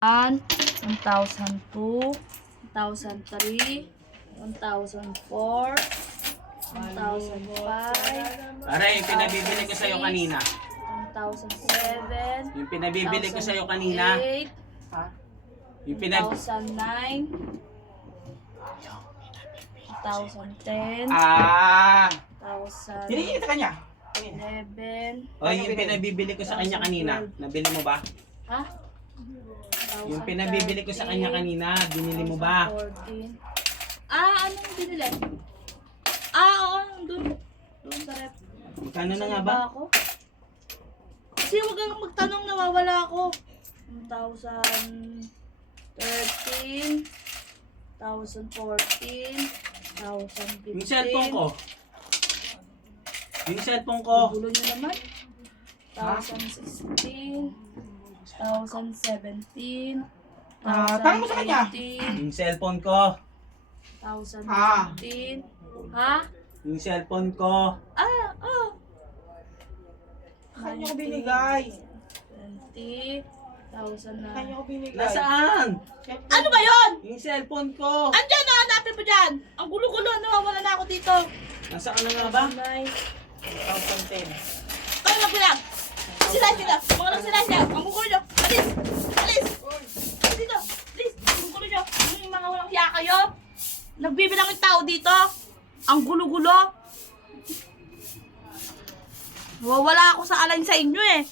1,002, 1,003, 1,004, 1,005, Aray, yung pinabibili ko sa'yo kanina. 1,007, Yung pinabibili ko sa'yo kanina. 1,008, Yung pinab... 1,009, 1,010, Ah! 1,011, Hinihingit ka niya. O, yung pinabibili ko sa kanya kanina. Nabili mo ba? ha? Yung pinabibili ko sa kanya kanina, binili mo ba? 1,014. Anong binili? Oo, doon sa rep. Magkano na nga Saan ba? ako? Kasi huwag kang magtanong, nawawala ako. 1,013, 1,014, 1,015. Yung cellphone ko. Yung cellphone ko. Gulo nyo naman. 1,016, 1,017, tanong mo sa kanya. 1,018, Yung cellphone ko. 1,015. Ha? Yung cellphone ko. Oh. Kanya ko binigay. 20, 1,000 na. Kanya ko binigay. Nasaan? Ano ba yun? Yung cellphone ko. Andyan na, hanapin mo dyan. Ang gulo-gulo, nawawala na ako dito. Nasaan na nga ba? 1,010. Ano na bilang? Silas nila. Mga nang silas nila. Ang gulo nyo. Alis. Alis. Dito. Alis. Ang gulo nyo. Yung mga walang hiya kayo. Nagbibilang yung tao dito. Ang gulo-gulo. Wala ako sa alay sa inyo eh.